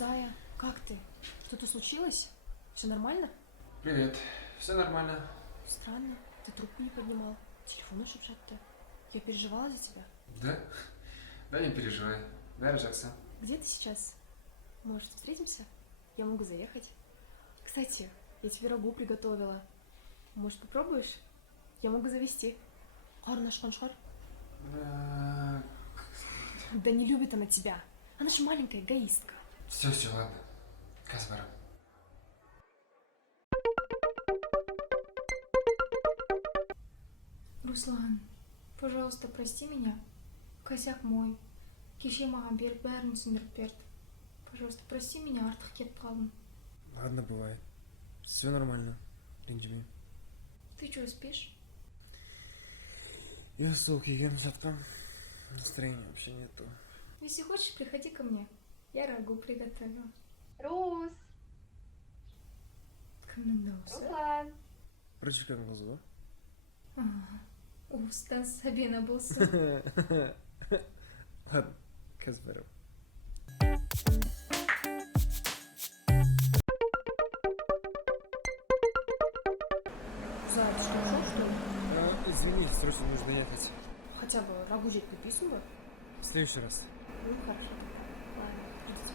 Зая, как ты? Что-то случилось? Все нормально? Привет. Все нормально. Странно, ты трубку не поднимал. Телефон шепчет-то. Я переживала за тебя. Да? Да не переживай. Бәрі жақсы. Где ты сейчас? Может, встретимся? Я могу заехать. Кстати, я тебе рагу приготовила. Может, попробуешь? Я могу завести. Қарны ашқан шығар? Да не любит она тебя. Она же маленькая эгоистка. Все, ладно. Қазір барам. Руслан, пожалуйста, прости меня. Косяк мой. Кеше маған беріп бәрін түсіндіріп берді. Пожалуйста, прости меня, артық кетіп қалдым. Ладно, бывает. Все нормально. Ренжіме. Ты что, спишь? Я стол киген жатқам. Настроения вообще нету. Если хочешь, приходи ко мне. Я рагу приготовила. Рус, Кімнің дауысы? Руслан. Прочекаем қызы ба? Уыстан Сабина болсын. Ладно, қазір барам. Зая, ты что, ушел, что ли? Извини, срочно нужно ехать. Хотя бы рагу взять приписывала? В следующий раз. Ну, хорошо. Ладно, идите.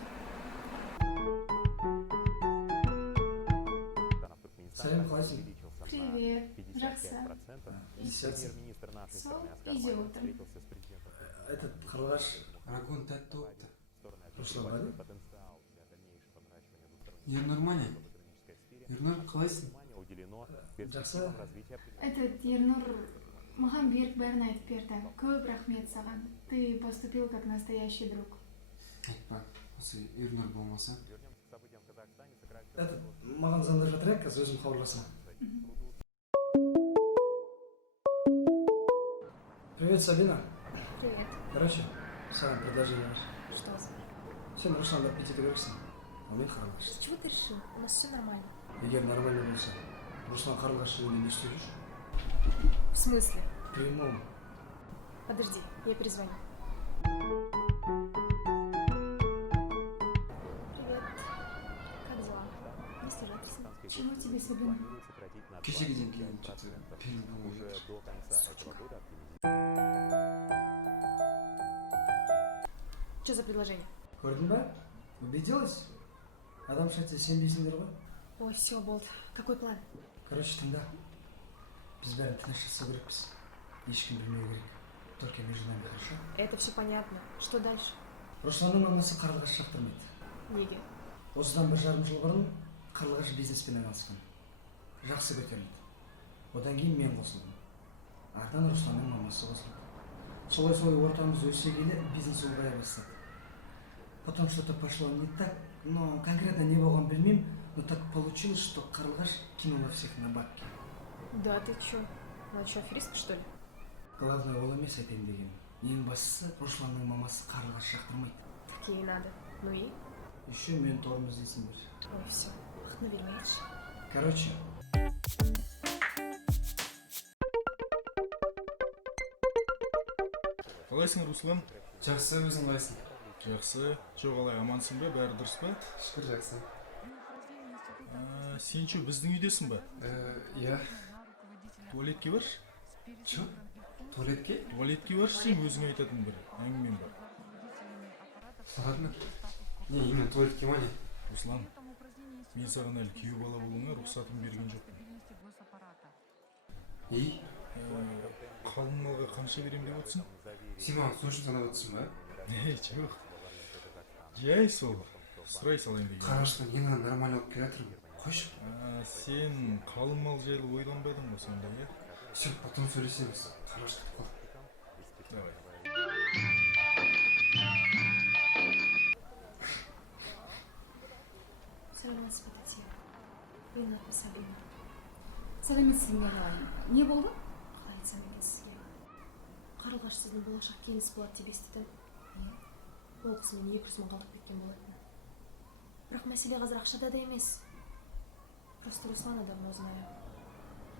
Салем, қалайсың? Привет. Жақсы. Десятый. Сол, идиотом. Этот қарлығаш Рагун тәтті опты. Руслан бар ма? Ернұр Ернұр, қалайсың? Жақсы. Этот Ернур маған беріп бәрін айтып берді. Көп рахмет саған. Ты поступил как настоящий друг. Айтпа, осы Ернұр болмаса. Этот маған звондап жатыр еді, қазір өзім хабарласам. Привет, Сабина. Привет. Короче, саған предложение бар. Что за? Сен Русланды алып кете бересің, ал мен қарлығаш. С чего ты решил? У нас все нормально. Егер нормально болса, Руслан қарлығаш жөнінде не істеп жүр? В смысле? Прямом. Подожди, я перезвоню. Привет. Как дела? Не стяжательство. Чего тебе, Сабина? Кешегіден кейін что-то белі болмай жатыр. Что за предложение? Көрдің ба? Убедилась? Адамша айтса сенбейсіңдер ғой. Ой, все, Болт. Какой план? Короче, тыңда. Біз бәрін тыныш жасау керекпіз. Ешкім білмеу керек. Только между нами, хорошо? Это все понятно. Что дальше? Русланның мамасы қарлығаш жақтырмайды. Неге? Осыдан 1,5 жыл бұрын қарлығаш бизнеспен айналысқан. Жақсы көтерілді. Одан кейін мен қосылдым. Артынан Русланның мамасы қосылды. Солай ортамыз өсе келе бизнес ұлғая бастады. Потом что-то пошло не так, но конкретно не болған білмеймін, но так получилось, что қарлығаш кинула всех на бабки. Да ты чё? Она что, аферистка, что ли? Главное ол емес айтайын дегенім. Ең бастысы Русланның мамасы қарлығаш жақтырмайды. Так ей надо. Ну и? Еще менторым іздейсің бір. Ой, все. Бақытына бермейші. Короче, Қалайсың, Руслан? Жақсы, өзің қалайсың? Жақсы. Қалай, амансың ба? Бәрі дұрыс па? Шүкір жақсы. Сен че, біздің үйдесің ба? Я. Туалетке баршы? Че? Туалетке? Туалетке баршы, сен өзің айтатын бір әңгімем бар. Ладно. Не, именно туалетке ма не? Руслан, мен саған әлі күйеу бала болуыңа рұқсатым берген жоқпын. И? Қалың малға қанша берем деп отырсың? Сен маған су үшін санап отырсың ба? Жоқ. Жай сол, сұрай салайын деген. Қараштан ең ғана нормально алып келе жатырмын. Қойшы. Сен қалың мал жайлы ойланбадың ба сонда, иә? Все, потом сөйлесеміз. Қараш кетіп қал. Давай. Сәлеметсіз бе, Татьяна? Ринат пен Сабина. Сәлеметсің бе қалай? Не болды? Қалай айтсам екенсіз, иә. Қарлығаш сіздің болашақ келінісі болады деп естідім. Ол қыз мені 200 мың қалдырып кеткен болатын. Бірақ мәселе қазір ақшада да емес. Просто Руслана давно знаю.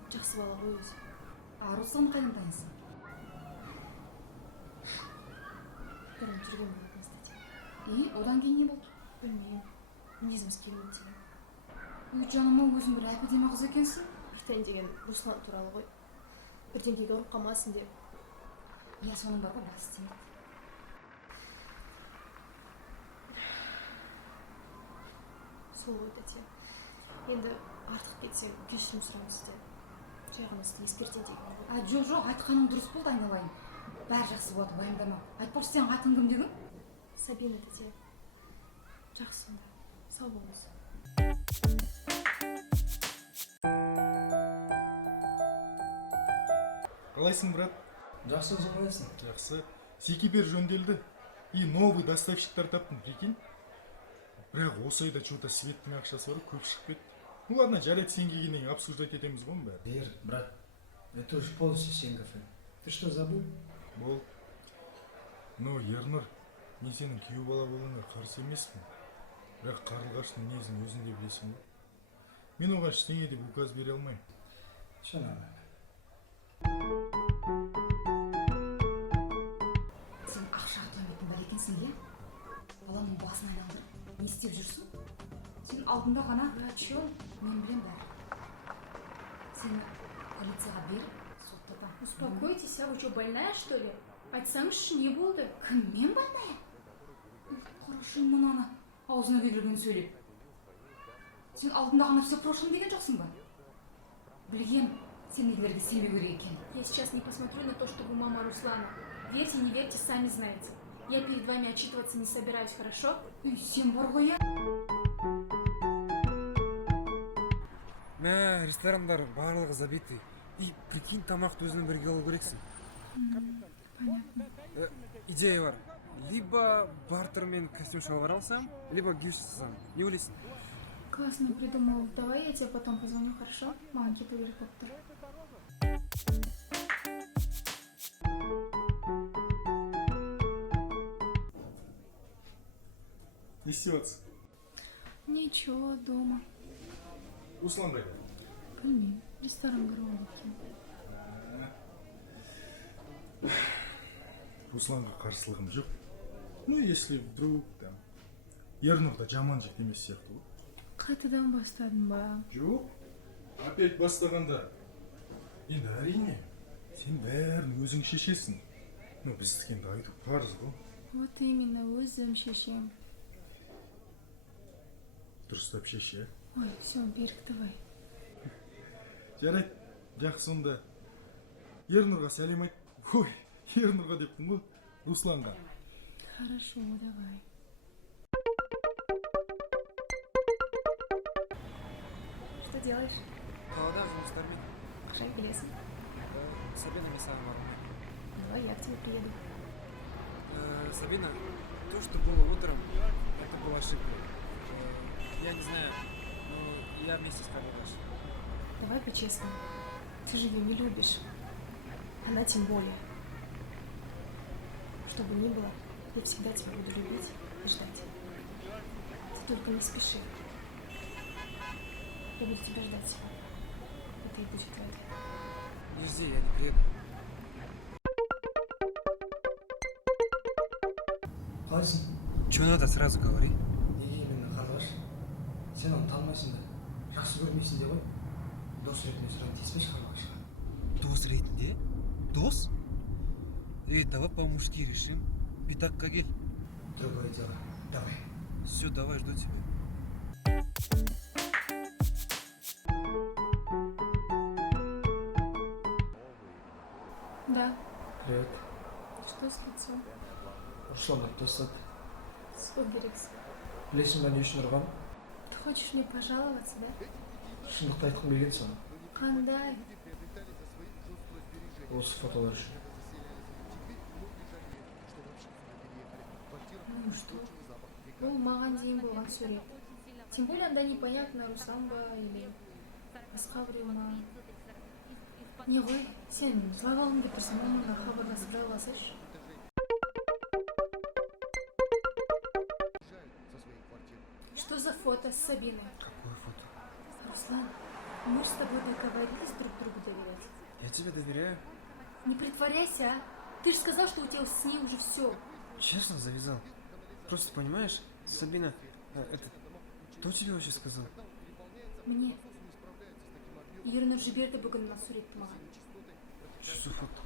Жақсы бала ғой өзі. А Руслан қайдан танисың? Бұрын жүрген болатын, кстати. И одан кейін не болды? Білмеймін. мінезіміз келмейді деген. Үй жаныма өзің бір әпедемі қыз екенсің. айтайын деген Руслан туралы ғой. Бірдеңеге ұрып қалмасын деп. Иә, соның бар ғой, бас істемейді. Сол ғой тәте. Енді артық кетсе кешірім сұраңыз сізден. Жай ғана сізді ескертейін деген ғой. Жоқ, айтқаның дұрыс болды, айналайын. Бәрі жақсы болады, уайымдама. Айтпақшы, сенің атың кім дедің? Сабина тәте. Жақсы сонда. Сау болыңыз. Қалайсың, брат? Жақсы, өзің қалайсың? Жақсы. Секипер жөнделді. И новый доставщиктар таптым, прикинь. Бірақ осы айда что-то светтің ақшасы бар, көп шығып кетті. Ну ладно, жарайды, сен келгеннен кейін обсуждать етеміз ғой бәрі. Вер, брат, это уже полностью сен кафе. Ты что, забыл? Бол. Ну, Ернұр, мен сенің күйеу бала болуыңа қарсы емеспін. Бірақ қарлығаштың мінезін өзің де білесің ғой. Мен оған ештеңе деп указ бере алмаймын. Все нормально. Сен ақшаға тоймайтын бар екенсің, иә? Баланың басын айналдырып, не істеп жүрсің? Сен алдында ғана О чем? мен білем бәрі. Сені полицияға беріп, соттатам. Успокойтесь, а вы что, больная, что ли? Айтсаңызшы, не болды? Кім, мен больная? Құрышың мынаны, аузына келгенін сөйлеп. Сен алдында ғана все прошлым деген жоқсың ба? Білгем, сен егілерге сенбеу керек екен. Я сейчас не посмотрю на то, что вы мама Руслана. Верьте, не верьте, сами знаете. Я перед вами отчитываться не собираюсь, хорошо? Үй, сен бар ғой, иә? Мә, ресторандар барлығы забиты. И прикинь, тамақты өзімен бірге алу керексің. Идея бар. Либо бартермен костюм шалбар алсам, либо гюш жасасам. Не ойлайсың? Классно придумал. Давай я тебе потом позвоню, хорошо? Мама, кету керек болып тұр. Не істеватсың? Ничего, дома. Руслан қайда? Білмеймін, ресторанға барып кеткен. Русланға қарсылығым жоқ. Ну, если вдруг там Ернұр да жаман жігіт емес сияқты ғой. Қайтадан бастадың ба? Жоқ. Опять бастағанда. Енді әрине, сен бәрін өзің шешесің. Ну, біздікі енді айту парыз ғой. Вот именно, өзім шешем. Дұрыстап шеше. Ой, все, Берік, давай. Жарайды, жақсы онда. Ернұрға сәлем айт. Ой, Ернұрға деппін ғой. Русланға. Хорошо, давай. Что делаешь? Қалада жұмыстармен. Ақша келесің? Сабина, мен саған барамын. Давай, я к тебе приеду. Сабина, то, что было утром, это была ошибка. Я не знаю, но я вместе с Карлогашей. Давай по-честному. Ты же ее не любишь. Она тем более. Что бы ни было, я всегда тебя буду любить и ждать. Ты только не спеши. Я буду тебя ждать всегда. Это и будет твоя. Не жди, я не приеду. Қалайсың? Чего надо, сразу говори. Неге именно қарлығаш? Сен оны танымайсың да, жақсы көрмейсің де ғой. Дос ретінде сұрайын тиіспеші қарлығашқа. Дос ретінде? Дос? Давай по-мужски решим. Питакқа кел. Другое дело. Давай. Все, давай, жду тебя. Да, Привет. что с лицом? Руслан алып тастады. Сол керексің. Білесің ба не үшін ұрған? Ты хочешь мне пожаловаться, да? Шындықты айтқым келген саған. Қандай? Осы фотолар үшін. Ну что? Ол маған дейін болған сурет. Тем более анда непонятно, Руслан ба или басқа біреу ма. Не ғой, сен жылап алғың келіп тұрсың, мамаңа хабарласып жалғасайшы. Что за фото с Сабиной? Какое фото? Руслан, мы же с тобой договорились друг другу доверять. Я тебе доверяю. Не притворяйся, а? Ты же сказал, что у тебя с ней уже все. Честно завязал. Просто понимаешь, Сабина, Кто тебе вообще сказал? Мне. Ернур жіберді бүгін мына суретті маған. Что за фото?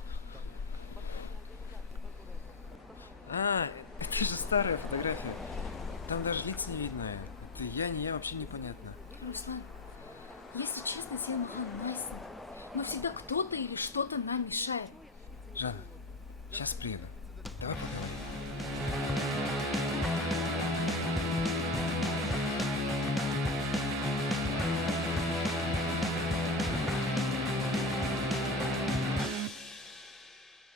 А, это же старая фотография. Там даже лица не видно. Это я, не я, вообще непонятно. Руслан, если честно, тебе маған найсын. Но всегда кто-то или что-то нам мешает. Жанна, сейчас приеду. Давай поговорим.